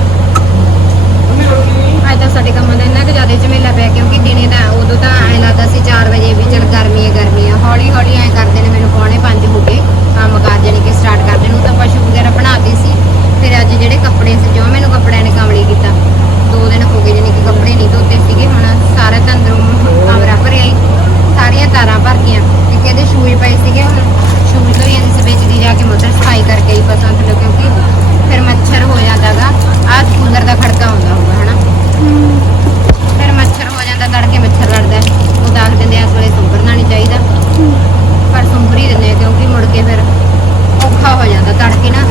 ਅੱਜ ਤਾਂ ਸਾਡੇ ਕੰਮਾਂ ਦਾ ਇੰਨਾ ਕੁ ਜ਼ਿਆਦਾ ਝਮੇਲਾ ਪਿਆ ਕਿਉਂਕਿ ਦਿਨੇ ਤਾਂ ਉਦੋਂ ਤਾਂ ਐਂ ਲੱਗਦਾ ਸੀ 4 ਵਜੇ ਵੀ ਚਲ ਗਰਮੀ ਹੈ ਗਰਮੀ ਹੈ ਹੌਲੀ ਹੌਲੀ ਐਂ ਕਰਦੇ ਨੇ ਮੈਨੂੰ ਪੌਣੇ 5 ਹੋ ਗਏ ਕੰਮ ਕਾਰ ਜਾਣੀ ਕਿ ਸਟਾਰਟ ਕਰਦੇ ਨੂੰ ਤਾਂ ਪਸ਼ੂ ਵਗੈਰਾ ਬਣਾਤੇ ਸੀ ਫਿਰ ਅੱਜ ਜਿਹੜੇ ਕੱਪੜੇ ਸੀ ਜੋ ਮੈਨੂੰ ਕੱਪੜਿਆਂ ਨੇ ਕਮਲੀ ਕੀਤਾ ਦੋ ਦਿਨ ਹੋ ਗਏ ਜਾਣੀ ਕਿ ਕੱਪੜੇ ਨਹੀਂ ਧੋਤੇ ਸੀਗੇ ਹੁਣ ਸਾਰੇ ਤਾਂ ਅੰਦਰੋਂ ਕਮਰਾ ਭਰਿਆ ਹੀ ਸਾਰੀਆਂ ਤਾਰਾਂ ਭਰ ਗਈਆਂ ਇੱਕ ਇਹਦੇ ਸ਼ੂਜ਼ ਪਏ ਸੀਗੇ ਹੁਣ ਸ਼ੂਜ਼ ਤੋਂ ਹੀ ਅਸੀਂ ਸਵੇਚ ਦੀ ਜਾ ਕੇ ਮੋਟਰ ਸਫ਼ਾਈ ਕਰਕੇ ਹੀ ਪਤਾ ਥੱਲੇ ਕਿਉਂਕਿ ਫਿਰ ਮੱਛਰ ਹੋ ਜਾਂਦਾਗਾ ਆਹ ਕੂਲਰ ਦਾ ਖੜਕਾ ਹੁੰਦਾ ਹੋਊਗਾ ਹਨਾ ਫਿਰ ਮੱਛਰ ਹੋ ਜਾਂਦਾ ਤੜਕੇ ਮੱਛਰ ਲੜਦਾ ਹੈ। ਉਹ ਦੱਸ ਦਿੰਦੇ ਆ ਇਸ ਵੇਲੇ ਸੁੰਭਰਨਾ ਨਹੀਂ ਚਾਹੀਦਾ ਪਰ ਸੁੰਭਰ ਹੀ ਦਿੰਦੇ ਆ ਕਿਉਂਕਿ ਮੁੜ ਕੇ ਫਿਰ ਔਖਾ ਹੋ ਜਾਂਦਾ ਤੜਕੇ ਨਾ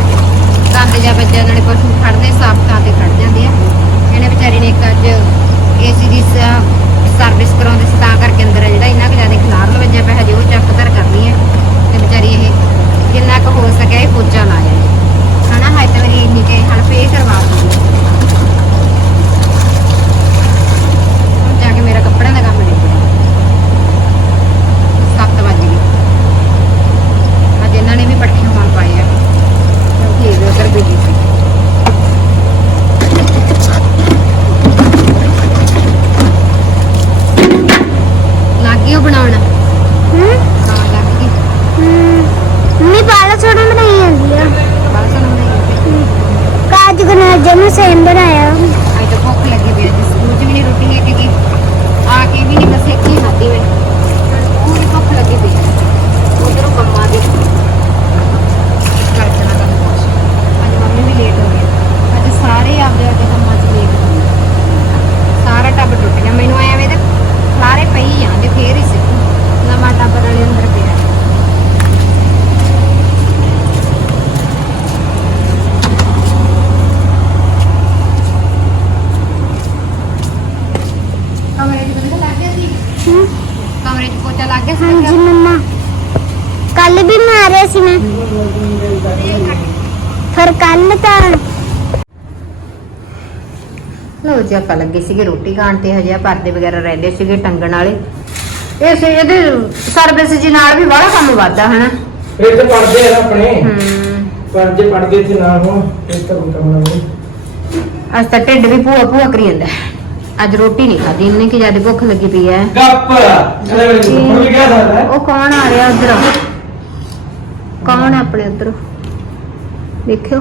ਗੰਦ ਜਾਂ ਬੱਜਿਆ ਨਾਲੇ ਪਸ਼ੂ ਖੜਦੇ ਸਾਫ਼ ਥਾਂ ਤੇ ਖੜ ਜਾਂਦੇ ਆ ਇਹਨੇ ਵਿਚਾਰੀ ਨੇ ਇੱਕ ਅੱਜ ਏਸੀ ਦੀ ਸਰਵਿਸ ਕਰਾਉਂਦੇ ਸੀ ਤਾਂ ਕਰਕੇ ਅੰਦਰ ਆ ਜਿਹੜਾ ਇੰਨਾ ਕੁ ਜ਼ਿਆਦਾ ਖਲਾਰ ਵੱਜਿਆ ਪਿਆ ਹਜੇ ਉਹ ਚੱਕ ਧਰ ਕਰਨੀ ਹੈ ਤੇ ਵਿਚਾਰੀ ਇਹ ਜਿੰਨਾ ਕੁ ਹੋ ਸਕਿਆ ਇਹ ਪੋਚਾ ਲਾਇਆ ਹਨਾ ਹਾਏ ਤਾਂ ਮੇਰੀ ਇੰਨੀ ਕੇ ਹਲ ਫੇਰ ਕਰਵਾ ਦੂੰਗੀ ਹੁਣ ਜਾ ਕੇ ਮੇਰਾ ਕੱਪੜਿਆਂ ਦਾ ਕੰਮ ਨਿਬੜਿਆ ਸੱਤ ਵੱਜ ਗਏ ਅੱਜ ਇਹਨਾਂ ਨੇ ਵੀ ਪੱਠੇ ਹੋਣ ਪਾਏ ਆ ਕਿਉਂਕਿ ਇਹ ਉਧਰ ਬਿਜ਼ੀ ਸੀ ਲੱਗ ਗਈ ਉਹ ਬਣਾਉਣ ਹੂੰ ਹਾਂ ਲੱਗ ਗਈ ਮੰਮੀ ਪਾਲਾ ਛੋੜਾ ਬਣਾਈ ਜਾਂਦੀ ਆ ਬਸ ਹੁਣ ਬਣਾਈ ਕਾਜ ਗਨਾ ਜਮ ਸੇਮ ਬਣਾਇਆ ਅੱਜ ਤਾਂ ਭੁੱਖ ਲੱਗੀ ਪਈ ਅੱਜ ਸਕੂਲ 'ਚ ਵੀ ਨਹੀਂ ਰੋਟੀ ਹੈ ਕਿ ਆ ਕੇ ਵੀ ਨਹੀਂ ਬਸ ਇੱਕ ਹੀ ਖਾਧੀ ਮੈਂ ਪੂਰੀ ਭੁੱਖ ਲੱਗੀ ਪਈ ਉਧਰੋਂ ਕੰਮਾਂ ਦੀ ਕਰ ਦੇਣਾ ਕੰਮ ਕੁਛ। ਅੱਜ ਮੰਮੀ ਵੀ ਲੇਟ ਹੋ ਗਈ ਅੱਜ ਸਾਰੇ ਆਪਦੇ ਆਪਦੇ ਕੰਮਾਂ 'ਚ ਲੇਟ ਹੋ ਗਏ ਸਾਰਾ ਟੱਬ ਟੁੱਟ ਗਿਆ ਮੈਨੂੰ ਆਇਆ ਵੇ ਤੇ ਸਾਰੇ ਪਈ ਜਾਂਦੇ ਫੇਰ ਹੀ ਸਿੱਟੂ ਨਵਾਂ ਟੱਬ ਨਾਲੇ ਅੰਦਰ ਪਿਆ ਕਮਰੇ 'ਚ ਬੰਦਾ ਲੱਗ ਗਿਆ ਸੀ ਹੂੰ ਕਮਰੇ 'ਚ ਪੋਚਾ ਲੱਗ ਗਿਆ ਸੀ ਹਾਂਜੀ ਮੰਮਾ ਕੱਲ ਵੀ ਮਾਰਿਆ ਸੀ ਮੈਂ ਲੋ ਜੀ ਆਪਾਂ ਲੱਗੇ ਸੀਗੇ ਰੋਟੀ ਖਾਣ ਤੇ ਹਜੇ ਆਹ ਪਰਦੇ ਵਗੈਰਾ ਰਹਿੰਦੇ ਸੀਗੇ ਟੰਗਣ ਵਾਲੇ। ਇਸ ਇਹਦੇ ਸਰਵਿਸ ਜੀ ਨਾਲ ਵੀ ਬੜਾ ਕੰਮ ਵੱਧਦਾ ਹਨਾ? ਇਹ ਤਾਂ ਪੜਦੇ ਆ ਨਾ ਆਪਣੇ। ਹੂੰ। ਪਰ ਜੇ ਪੜਦੇ ਤੇ ਨਾ ਹੋਣ ਇਹ ਤਾਂ ਕੰਮ ਨਾ ਹੋਵੇ ਅੱਜ ਤਾਂ ਢਿੱਡ ਵੀ ਭੂਆ ਭੂਆ ਕਰੀ ਜਾਂਦਾ। ਅੱਜ ਰੋਟੀ ਨਹੀਂ ਖਾਦੀ ਇੰਨੀ ਕਿ ਜ਼ਿਆਦਾ ਭੁੱਖ ਲੱਗੀ ਪਈ ਐ। ਗੱਪ! ਇਹਦੇ ਵਿੱਚ ਹੁਣ ਵੀ ਕਹਿ ਸਕਦਾ। ਹੈ। ਉਹ ਕੌਣ ਆ ਰਿਹਾ ਉਧਰ? ਕੌਣ ਆ ਆਪਣੇ ਉਧਰ? ਦੇਖਿਓ।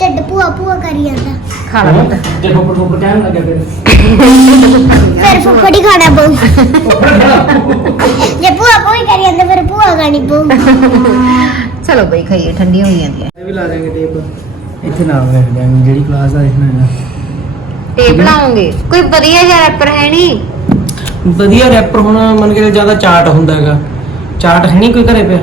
ਢਿੱਡ ਭੂਆ ਭੂਆ ਕਰੀ ਜਾਂਦਾ। ਖਾ ਲਾ ਪੁੱਤ। ਜੇ ਫੁੱਫੜ ਕਹਿਣ ਲੱਗਿਆ ਫਿਰ। ਫਿਰ ਫੁੱਫੜੀ ਖਾਣਾ ਪਊ। ਜੇ ਭੂਆ ਭੂਈ ਕਰੀ ਜਾਂਦਾ ਫਿਰ ਭੂਆ ਖਾਣੀ ਪਊ। ਚਲੋ ਬਈ ਖਾਈਏ ਠੰਡੀ ਹੋਈ ਜਾਂਦੀ ਹੈ ਇਹ ਵੀ ਲਾ ਦੇਾਂਗੇ ਟੇਪ ਇੱਥੇ ਨਾਲ ਰੱਖ ਦਿਆਂਗੇ ਜਿਹੜੀ ਕਲਾਸ ਦਾ ਇਸਨੇ ਨਾ ਟੇਪ ਲਾਉਂਗੇ ਕੋਈ ਵਧੀਆ ਜਿਹਾ ਰੈਪਰ ਹੈ ਨਹੀਂ ਵਧੀਆ ਰੈਪਰ ਹੁਣ ਮੰਨ ਕੇ ਜ਼ਿਆਦਾ ਚਾਟ ਹੁੰਦਾ ਚਾਟ ਹੈ ਨਹੀਂ ਕੋਈ ਘਰੇ ਪਿਆ?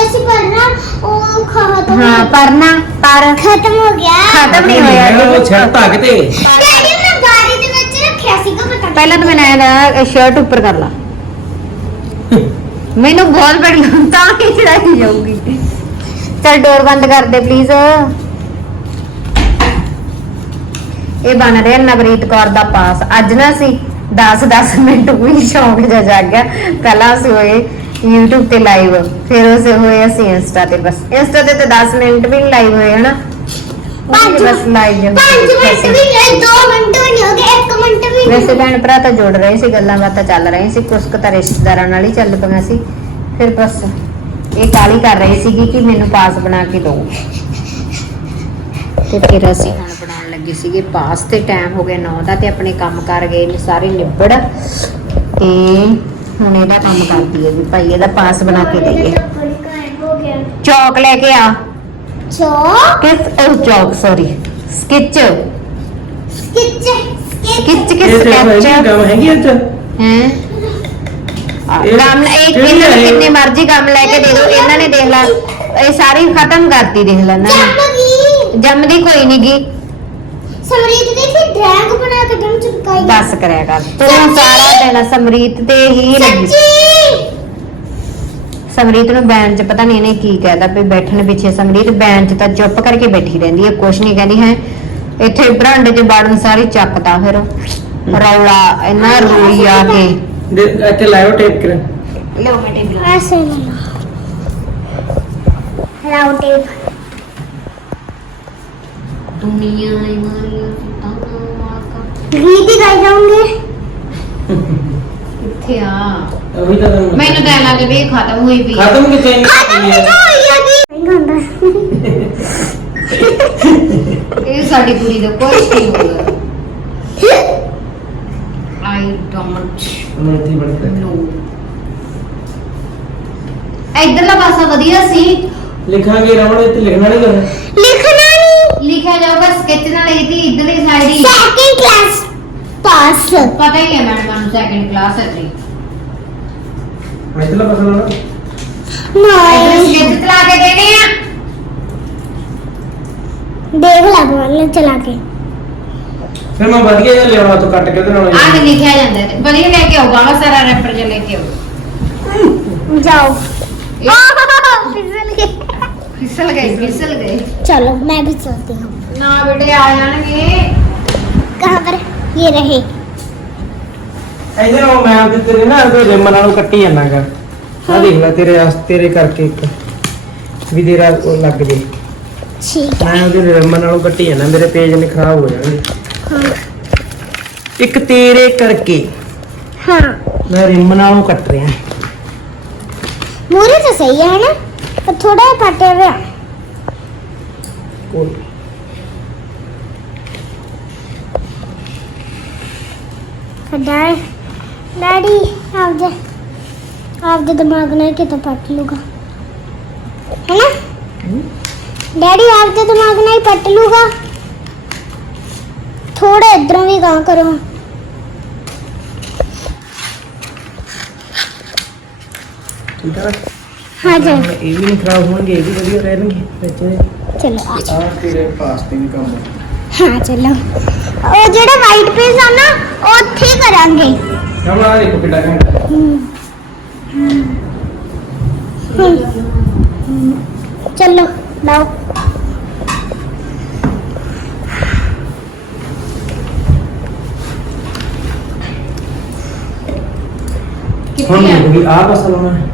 ਡੈਡ ਤੋਂ ਲਿਆ ਕੇ ਦਿੱਤਾ ਸੀ ਪਰ ਨਾ ਉਹ ਖਤਮ ਹਾਂ ਪਰ ਨਾ ਪਰ ਖਤਮ ਹੋ ਗਿਆ। ਖਤਮ ਨਹੀਂ ਹੋਇਆ ਉਹ ਜੀ। ਛੱਡ ਧੱਕ ਤੇ। ਡੈਡੀ ਨੇ ਗਾੜੀ ਦੇ ਵਿੱਚ ਰੱਖਿਆ ਸੀਗਾ ਪਤਾ ਪਹਿਲਾਂ ਤਾਂ ਮੈਂ ਨਾ ਸ਼ਰਟ ਉੱਪਰ ਕਰ ਲਾ। *laughs* ਮੈਨੂੰ ਬਹੁਤ ਬੜੀ ਤਾਂ ਹੀ ਚੜਾਈ ਜਾਊਗੀ। ਚਲ ਡੋਰ ਬੰਦ ਕਰ ਦੇ ਪਲੀਜ਼ ਇਹ ਬਣ ਰਿਹਾ ਨਵਰੀਤ ਕੌਰ ਦਾ ਪਾਸ। ਅੱਜ ਨਾ ਸੀ 10-10 ਮਿੰਟ ਕੋਈ ਸ਼ੌਂਕ ਜਿਹਾ ਜਾਗ ਗਿਆ ਪਹਿਲਾਂ ਅਸੀਂ ਹੋਏ YouTube ਤੇ ਲਾਈਵ ਫਿਰ ਉਸੇ ਹੋਏ ਅਸੀਂ ਇੰਸਟਾ ਤੇ ਬਸ। ਇੰਸਟਾ ਤੇ ਤਾਂ 10 ਮਿੰਟ ਵੀ ਲਾਈਵ ਹੋਏ ਹਨਾ? ਪੰਜ ਬਸ ਲਾਈਵ 5 ਮਿੰਟ ਵੀ ਨਹੀਂ 2 ਮਿੰਟ ਵੀ ਨਹੀਂ ਹੋ ਗਏ 1 ਮਿੰਟ ਵੀ ਨਹੀਂ ਵੈਸੇ ਭੈਣ ਭਰਾ ਤਾਂ ਜੁੜ ਰਹੇ ਸੀ ਗੱਲਾਂ ਬਾਤਾਂ ਚੱਲ ਰਹੀਆਂ ਸੀ ਕੁਛ ਕੁ ਤਾਂ ਰਿਸ਼ਤੇਦਾਰਾਂ ਨਾਲ ਹੀ ਚੱਲ ਪਈਆਂ ਸੀ। ਫਿਰ ਬਸ ਇਹ ਕਾਲੀ ਕਰ ਰਹੀ ਸੀਗੀ ਕਿ ਮੈਨੂੰ ਪਾਸ ਬਣਾ ਕੇ ਦਿਓ। ਤੇ ਫਿਰ ਅਸੀਂ ਹੁਣ ਬਣਾਉਣ ਲੱਗੇ ਸੀਗੇ ਪਾਸ ਤੇ ਟਾਈਮ ਹੋ ਗਿਆ 9 ਦਾ ਤੇ ਆਪਣੇ ਕੰਮ ਕਰ ਗਏ ਨੇ ਸਾਰੇ ਨਿਬੜ। ਤੇ ਹੁਣ ਇਹਦਾ ਕੰਮ ਕਰਦੀ ਹੈ ਵੀ ਭਾਈ ਇਹਦਾ ਪਾਸ ਬਣਾ ਕੇ ਦਈਏ ਚੌਕ ਲੈ ਕੇ ਆ। ਚੋ ਕਿਸ ਉਹ ਚੌਕ ਸੌਰੀ ਸਕਿਚ ਸਕਿਚ ਸਕਿਚ ਕਿ ਇਹ ਸਕੈਚ ਕੰਮ ਹੈਗੀ ਅੱਜ ਹੈ? ਇੱਕ ਇਹਨਾਂ ਨੂੰ ਹੈ? ਕਿੰਨੇ ਮਰਜ਼ੀ ਗਮ ਲੈ ਕੇ ਦੇ ਦਿਓ। ਇਹਨਾਂ ਨੇ ਦੇਖ ਲਾ ਇਹ ਸਾਰੀ ਖਤਮ ਕਰਤੀ ਦੇਖ ਲੈ ਗਈ। ਜੰਮਦੀ ਕੋਈ ਨਹੀਂ ਗੀ। ਸਮਰੀਤ ਦੇ ਫਿਰ ਡਰੈਗ ਬਣਾ ਕੇ ਦਮ ਚੁਪਕਾਈ ਬਸ ਕਰਿਆ ਕਰ। ਤੂੰ ਸਾਰਾ ਦਿਨ ਸਮਰੀਤ ਤੇ ਹੀ ਲੱਗੀ ਸੱਚੀ? ਸਮਰੀਤ ਨੂੰ ਬੈਂਚ ਚ ਪਤਾ ਨਹੀਂ ਇਹਨੇ ਕੀ ਕਹਿਦਾ ਵੀ ਬੈਠਣ ਪਿੱਛੇ ਸਮਰੀਤ ਬੈਂਚ ਤਾਂ ਚੁੱਪ ਕਰਕੇ ਬੈਠੀ ਰਹਿੰਦੀ ਹੈ। ਕੁਛ ਨਹੀਂ ਕਹਿੰਦੀ ਹੈ। ਇੱਥੇ ਬਰਾਂਡੇ 'ਚ ਵੜਨ ਸਾਰੀ ਚੱਕਦਾ ਫਿਰ ਰੌਲਾ ਇੰਨਾ ਰੋਈ ਆ ਕੇ। ਦੇ ਇੱਥੇ ਲਾਇਓ ਟੇਪ ਕਰ ਲਓ ਮੈਂ ਟੇਬਲ ਐਸੇ ਨਹੀਂ ਰਾਉ ਟੇਪ। ਦੁਨੀਆ ਤਾਂ ਗੀਤ ਹੀ ਗਾਈ ਜਾਉਂਗੇ ਕਿੱਥੇ ਆ? ਉਹੀ ਤਾਂ ਮੈਨੂੰ ਤਾਂ ਐਂ ਲੱਗਦਾ ਵੀ ਇਹ ਖਤਮ ਹੋਈ ਪਈ ਆ। ਖਤਮ ਕਿਤੇ ਨਹੀਂ ਖਤਮ ਹੋਈ ਹੈ। ਕਿੱਥੋਂ ਹੋਈ ਆ ਜੀ? ਨਹੀਂ ਗਾਉਂਦਾ ਇਹ ਸਾਡੀ ਕੁੜੀ ਦਾ ਕੁਛ ਨਹੀਂ ਹੋਊਗਾ ਆਈ ਡੋਨਟ ਮੈਂ ਇੱਥੇ ਬੜੀ ਕਰ ਨੋ ਇਧਰਲਾ ਪਾਸਾ ਵਧੀਆ ਸੀ। ਲਿਖਾਂਗੇ ਰਮਣ ਇੱਥੇ ਲਿਖਣਾ ਨਹੀਂ ਕਰਨਾ ਲਿਖਣਾ ਨਹੀਂ ਲਿਖਿਆ ਜਾਊਗਾ ਸਕੈਚ ਨਾਲ ਇਹਦੀ ਇਧਰਲੀ ਸਾਈਡ ਹੀ। ਸੈਕਿੰਡ ਕਲਾਸ ਪਾਸ ਪਤਾ ਹੀ ਹੈ ਮੈਡਮ ਨੂੰ ਸੈਕੰਡ ਕਲਾਸ ਹੈ ਜੀ। ਇੱਥੇ ਲਾ ਪਸੰਦ ਇਧਰ ਨਹੀਂ ਸਕੈਚ ਚਲਾ ਕੇ ਦੇਣੇ ਆ ਦੇਖ ਲਾ ਬੋਲ ਚਲਾ ਕੇ। ਫਿਰ ਮੈਂ ਵਧੀਆ ਜਿਹਾ ਲਿਆਉਣਾ ਤੋਂ ਕੱਟ ਕੇ ਉਹਦੇ ਨਾਲ ਆਹ ਤੇ ਲਿਖਿਆ ਜਾਂਦਾ ਹੈ। ਵਧੀਆ ਲੈ ਕੇ ਆਓ ਬਾਬਾ ਸਾਰਾ ਰੈਪਰ ਜਿਹਾ ਲੈ ਕੇ ਆਓ ਜਾਓ। ਇਹ- ਫਿਸਲ ਗਏ ਫਿਸਲ ਗਏ ਫਿਸਲ ਗਏ चलो मैं भी चलती हूँ ਨਾ ਬੇਟੇ ਆ ਜਾਣਗੇ कहाँ पर ये रहे ਇਹਦੇ ਨਾਲ ਮੈਂ ਤੇ ਤੇਰੇ ਨਾ ਤੇ ਰਿਮ ਨਾਲੋਂ ਕੱਟੀ ਜਾਣਾਗਾ ਆ ਦੇਖ ਲੈ ਤੇਰੇ ਆਸ ਤੇਰੇ ਕਰਕੇ ਇੱਕ ਵੀ ਤੇਰਾ ਉਹ ਲੱਗ ਜੇ ठीक ਮੈਂ ਉਹਦੇ ਰਿਮ ਨਾਲੋਂ ਕੱਟੀ ਜਾਣਾ ਮੇਰੇ ਪੇਜ ਨੇ ਖਰਾਬ ਹੋ ਜਾਣਗੇ हाँ ਇੱਕ ਤੇਰੇ ਕਰਕੇ हाँ ਮੈਂ ਰਿਮ ਨਾਲੋਂ ਕੱਟ ਰਿਹਾ मूरी तो सही है ना तो थोड़ा ही फटे हुए कौन तो डैडी आप दे आप दे दिमाग नहीं के तो पट लूगा। है ना? हम्म। डैडी आप दे दिमाग नहीं पट लूगा। थोड़ा इधरों भी कहाँ करो। ठीक है हाँ जी ਇਹ ਵੀ ਨਹੀਂ ਖਰਾਬ ਹੋਣਗੇ ਇਹ ਵੀ ਵਧੀਆ ਰਹਿਣਗੇ ਵਿੱਚ चलो आ जाओ ਆ ਤੇਰੇ ਪਾਸ ਤੇ ਵੀ ਕੰਮ हाँ चलो ਉਹ ਜਿਹੜਾ ਵਾਈਟ ਪੇਜ ਆ ਨਾ ਉਹ ਉੱਥੇ ਹੀ ਕਰਾਂਗੇ ਹੁਣ ਆ ਦੇਖੋ ਕਿੱਡਾ ਘੰਟਾ चलो लाओ ਹੁਣ ਨਹੀਂ ਵੀ ਆਹ ਪਾਸਾ ਲਾਉਣਾ ਹੈ। ਨਹੀਂ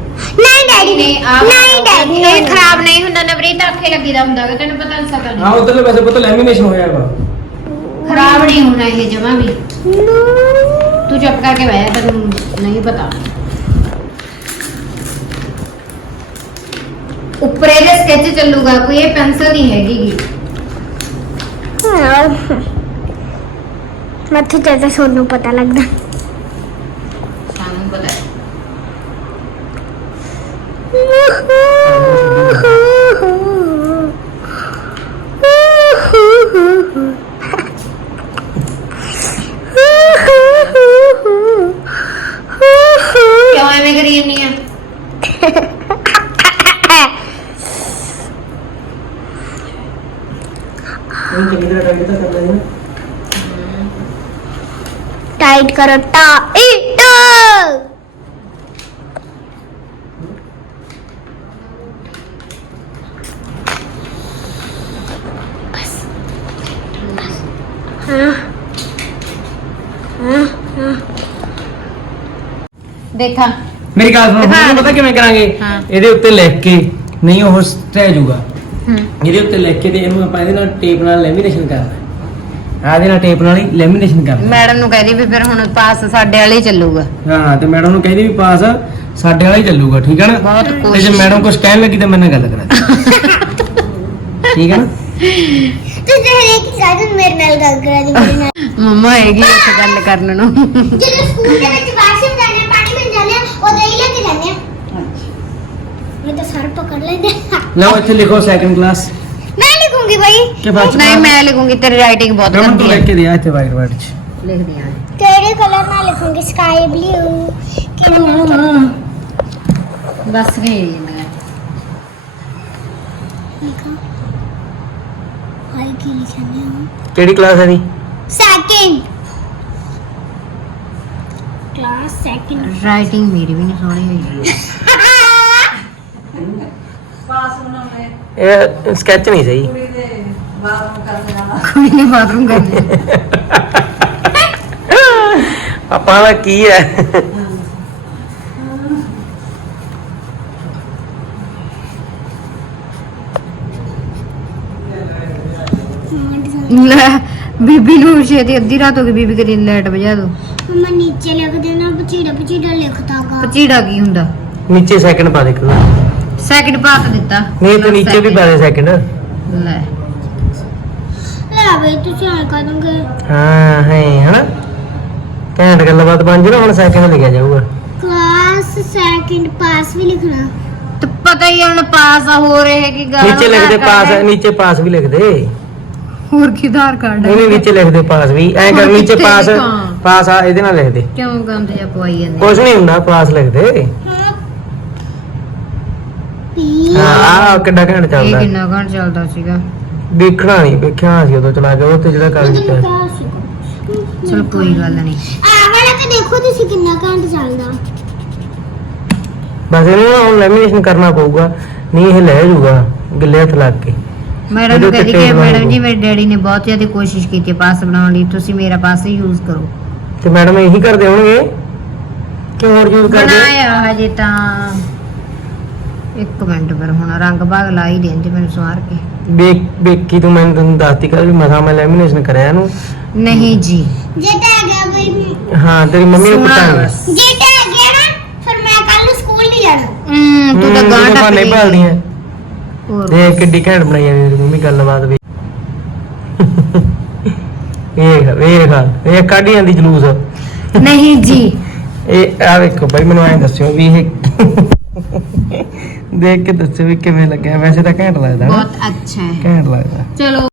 ਡੈਡੀ ਨਹੀਂ ਆ ਨਹੀਂ ਡੈਡੀ ਇਹ ਖਰਾਬ ਨਹੀਂ ਹੁੰਦਾ ਨਵਰੀਤ ਆਖੇ ਲੱਗੀਦਾ ਹੁੰਦਾ ਗਾ, ਤੈਨੂੰ ਪਤਾ ਨਹੀਂ ਸਕਦਾ ਹਾਂ ਉਧਰਲੇ ਪਾਸੇ ਪਤਾ ਲੈਮੀਨੇਸ਼ਨ ਹੋਇਆ ਵਾ। ਖਰਾਬ ਨਹੀਂ ਹੋਣਾ ਇਹ ਜਮਾ ਵੀ। ਤੂੰ ਚੁੱਪ ਕਰਕੇ ਬਹਿ ਜਾ ਤੈਨੂੰ ਨਹੀਂ ਪਤਾ। ਉੱਪਰ ਇਹਦੇ ਸਕੈਚ ਚੱਲੂਗਾ ਕੋਈ ਇਹ ਪੈਨਸਲ ਨਹੀਂ ਹੈਗੀ ਗੀ। ਮੱਥੇ ਤੇ ਤਾਂ ਸੋਨੂੰ ਪਤਾ ਲੱਗਦਾ ਸਾਨੂੰ ਪਤਾ ਹੈ ਕਿਉਂ ਐਵੇਂ ਕਰੀ ਜਾਂਦੀ ਆ ਹੁਣ ਚੰਗੀ ਤਰ੍ਹਾਂ ਟਾਈਟ ਤਾਂ ਕਰ ਲੈਣਾ ਕਰੰਟਾ ਇਟ। ਦੇਖਾਂ। ਮੇਰੀ ਗੱਲ ਸੁਣੋ ਹੁਣ ਪਤਾ ਕਿਵੇਂ ਕਰਾਂਗੇ? ਹਾਂ। ਇਹਦੇ ਉੱਤੇ ਲਿਖ ਕੇ ਨਹੀਂ ਉਹ ਸਟੈ ਜਾਊਗਾ। ਹੂੰ। ਇਹਦੇ ਉੱਤੇ ਲਿਖ ਕੇ ਤੇ ਇਹਨੂੰ ਆਪਾਂ ਇਹਦੇ ਨਾਲ ਟੇਪ ਨਾਲ ਲੈਮੀਨੇਸ਼ਨ ਕਰਨਾ ਹੈ। ਦੇ ਨਾਲ ਟੇਪ ਨਾਲ ਹੀ ਲੈਮੀਨੇਸ਼ਨ ਕਰਨਾ ਮੈਡਮ ਨੂੰ ਕਹਿ ਦੀ ਵੀ ਫਿਰ ਹੁਣ ਪਾਸ ਸਾਡੇ ਵਾਲੇ ਹੀ ਚੱਲੂਗਾ। ਹਾਂ ਤੇ ਮੈਡਮ ਨੂੰ ਕਹਿੰਦੀ ਵੀ ਪਾਸ ਸਾਡੇ ਵਾਲਾ ਹੀ ਚੱਲੂਗਾ ਠੀਕ ਹੈ ਨਾ? ਬਹੁਤ ਤੇ ਜੇ ਕੋਸ਼ਿਸ਼ ਮੈਡਮ ਕੁਝ ਕਹਿਣ ਲੱਗੀ ਤਾਂ ਮੇਰੇ ਨਾਲ ਗੱਲ ਕਰਾ ਠੀਕ ਹੈ ਨਾ? ਤੁਸੀਂ ਹਰੇਕ ਸਾਜਨ ਮੇਰੇ ਨਾਲ ਗੱਲ ਕਰਾ ਦੀ ਮੇਰੇ ਨਾਲ। ਮੰਮਾ ਹੈਗੀ ਉੱਥੇ ਗੱਲ ਕਰਨ ਨੂੰ। ਜਦੋਂ ਸਕੂਲ ਦੇ ਵਿੱਚ ਵਾਸ਼ਰੂਮ ਜਾਂਦੇ ਆ, ਪਾਣੀ ਪੀਣ ਜਾਂਦੇ ਆ, ਉਦੋਂ ਹੀ ਲੈ ਕੇ ਜਾਂਦੇ ਆ। ਮੈਂ ਤਾਂ ਸਰ ਪਕੜ ਲੈਂਦੇ ਆ। ਲਓ ਇੱਥੇ ਲਿਖੋ ਸੈਕੰਡ ਕਲਾਸ ਮੈਂ ਲਿਖੂੰਗੀ ਭਾਈ ਕਿ ਬਾਅਦ ਚ ਨਹੀਂ ਮੈਂ ਲਿਖੂੰਗੀ ਤੇਰੀ ਰਾਈਟਿੰਗ ਬਹੁਤ ਰਮਨ ਤੋਂ ਗੰਦੀ ਲਿਖ ਹੈ ਕੇ ਦਿਆ ਇੱਥੇ ਵਾਈਟ ਵਾਈਟ ਚ। ਲਿਖਦੀ ਆ ਕਿਹੜੇ ਕਲਰ ਨਾਲ ਲਿਖੂੰਗੀ? ਸਕਾਈ ਬਲੂ ਬਸ ਗਈ ਜਿੰਨਾ ਲਿਖਾਂ ਹਾਈ ਕੀ ਲਿਖਣੇ ਹੋ? ਕਿਹੜੀ ਕਲਾਸ ਹੈ ਦੀ ਸੈਕਿੰਡ ਕਲਾਸ ਸੈਕਿੰਡ ਰਾਈਟਿੰਗ ਮੇਰੀ ਵੀ ਨਹੀਂ ਸੋਹਣੀ ਹੋਈ ਇਹ ਸਕੈਚ ਨਹੀਂ ਸਹੀ। ਕੋਈ ਨਹੀਂ ਬਾਥਰੂਮ ਕਰਨੀ ਆਪਾਂ ਦਾ ਕੀ ਹੈ? ਲੈ ਬੀਬੀ ਨੂੰ ਛੇਤੀ ਅੱਧੀ ਰਾਤ ਹੋ ਗਈ ਬੀਬੀ ਕਰੀ ਲਾਈਟ ਵਜਾ ਦੋ। ਮਮਾ ਨੀਚੇ ਲਿਖ ਦੇਣਾ ਪਚੀੜਾ ਪਚੀੜਾ ਲਿਖਤਾਗਾ। ਪਚੀੜਾ ਕੀ ਹੁੰਦਾ? ਨੀਚੇ ਸੈਕਿੰਡ ਪਾ ਦੇ ਇੱਕ ਸੈਕਿੰਡ ਪਾ ਕੇ ਦਿੱਤਾ। ਨਹੀਂ ਤੂੰ ਨੀਚੇ ਵੀ ਪਾ ਦੇ ਸੈਕਿੰਡ ਲੈ। ਲੈ ਬਈ ਤੁਸੀਂ ਆ ਕਰ ਦੋਗੇ। ਹਾਂ ਹੈ ਹਨਾ? ਘੈਂਟ ਗੱਲਬਾਤ ਬਣ ਜੀ ਨਾ ਹੁਣ ਸੈਕਿੰਡ ਲਿਖਿਆ ਜਾਊਗਾ। ਕਲਾਸ ਸੈਕਿੰਡ ਪਾਸ ਵੀ ਲਿਖਣਾ। ਤੇ ਪਤਾ ਹੀ ਹੁਣ ਪਾਸ ਆ ਹੋ ਰਹੇ ਕਿ ਗੱਲ ਨੀਚੇ ਲਿਖ ਦੇ ਪਾਸ ਨੀਚੇ ਪਾਸ ਵੀ ਲਿਖ ਦੇ। ਹੋਰ ਕੀ ਆਧਾਰ ਕਾਰਡ ਨਹੀਂ ਨਹੀਂ ਨੀਚੇ ਲਿਖ ਦੇ ਪਾਸ ਵੀ। ਐਂ ਕਰ ਹੁਣ ਨੀਚੇ ਕਿੱਥੇ ਪਾਸ ਲਿਖਾਂ? ਪਾਸ ਆ ਇਹਦੇ ਨਾਲ ਲਿਖ ਦੇ। ਕਿਉਂ ਗੰਦ ਜਿਹਾ ਪਵਾਈ ਜਾਂਦੇ ਕੁਝ ਨਹੀਂ ਹੁੰਦਾ ਪਾਸ ਲਿਖ ਦੇ ਹਾਂ ਪੀ ਹਾਂ। ਆਹ ਕਿੱਡਾ ਘੈਂਟ ਇਹ ਚੱਲਦਾ ਕਿੰਨਾ ਘੰਟ ਚੱਲਦਾ ਸੀਗਾ। ਦੇਖਣਾ ਨਹੀਂ ਵੇਖਿਆ ਸੀ ਉਦੋਂ ਚਲਾ ਕੇ ਉਹ ਤੇ ਜਿਹੜਾ ਕਾਗਜ਼ ਪਿਆ ਚਲ ਕੋਈ ਗੱਲ ਨਹੀਂ ਆ ਵਾਲਾ ਤੇ ਦੇਖੋ ਤੁਸੀਂ ਕਿੰਨਾ ਘੰਟ ਚੱਲਦਾ। ਬਸ ਇਹਨੂੰ ਨਾ ਹੁਣ ਲੈਮੀਨੇਸ਼ਨ ਕਰਨਾ ਪਊਗਾ ਨਹੀਂ ਇਹ ਲੈ ਜਾਊਗਾ ਗਿੱਲੇ ਹੱਥ ਲੱਗ ਕੇ। ਮੈਡਮ ਨੂੰ ਇਹਦੇ ਉੱਤੇ ਕਹਿੰਦੀ ਕਿ tape ਮੈਡਮ ਲਾਉਣੀ ਜੀ ਮੇਰੇ ਡੈਡੀ ਨੇ ਬਹੁਤ ਜ਼ਿਆਦਾ ਕੋਸ਼ਿਸ਼ ਕੀਤੀ ਪਾਸ ਬਣਾਉਣ ਲਈ ਤੁਸੀਂ ਮੇਰਾ ਪਾਸ ਹੀ ਯੂਜ਼ ਕਰੋ। ਤੇ ਮੈਡਮ ਇਹੀ ਕਰਦੇ ਹੋਣਗੇ? ਕਿ ਹੋਰ ਯੂਜ਼ ਕਰਦੇ? ਬਣਾਇਆ ਹਜੇ ਤਾਂ। ਇੱਕ ਮਿੰਟ ਪਰ ਹੁਣ ਰੰਗ ਭਾਗ ਲਾ ਹੀ ਦੇਣ ਤੇ ਮੈਨੂੰ ਸਵਾਰ ਕੇ। ਵੇਖ ਵੇਖੀ ਤੂੰ ਮੈਨੂੰ ਤੈਨੂੰ ਦੱਸਤੀ ਕਰ ਵੀ ਮਸਾ ਮੈਂ ਲੈਮੀਨੇਸ਼ਨ ਕਰਿਆ ਇਹਨੂੰ। ਨਹੀਂ ਜੀ। ਜੇ ਟਹਿ ਗਿਆ ਬਈ ਹਾਂ ਤੇਰੀ ਮੰਮੀ ਨੂੰ ਪੁੱਛਾਂਗੇ ਬਸ। ਜੇ ਟਹਿ ਗਿਆ ਨਾ ਫਿਰ ਮੈਂ ਕੱਲ ਨੂੰ ਸਕੂਲ ਨਹੀਂ ਜਾਣਾ। ਹਮ, ਤੂੰ ਤਾਂ ਗਾਂ ਤੂੰ ਟੱਪ ਨਹੀਂ ਭਾਲਦੀ ਹੈ ਹੋਰ ਦੇਖ ਕਿੱਡੀ ਘੈਂਟ ਬਣਾਈ ਹੈ ਮੇਰੀ ਮੰਮੀ ਗੱਲਬਾਤ ਵੀ। ਵੇਖ ਵੇਖ ਵੇਖ ਕੱਢੀ ਜਾਂਦੀ ਜਲੂਸ। ਨਹੀਂ ਜੀ। ਇਹ ਆ ਵੇਖੋ ਭਾਈ ਮੈਨੂੰ ਐਂ ਦੱਸਿਓ ਵੀ ਇਹ ਦੇਖ ਕੇ ਦੱਸਿਓ ਵੀ ਕਿਵੇਂ ਲੱਗਿਆ। ਵੈਸੇ ਤਾਂ ਘੈਂਟ ਲੱਗਦਾ ਨਾ। ਬਹੁਤ ਅੱਛਾ ਹੈ। ਘੈਂਟ ਲੱਗਦਾ। ਚਲੋ।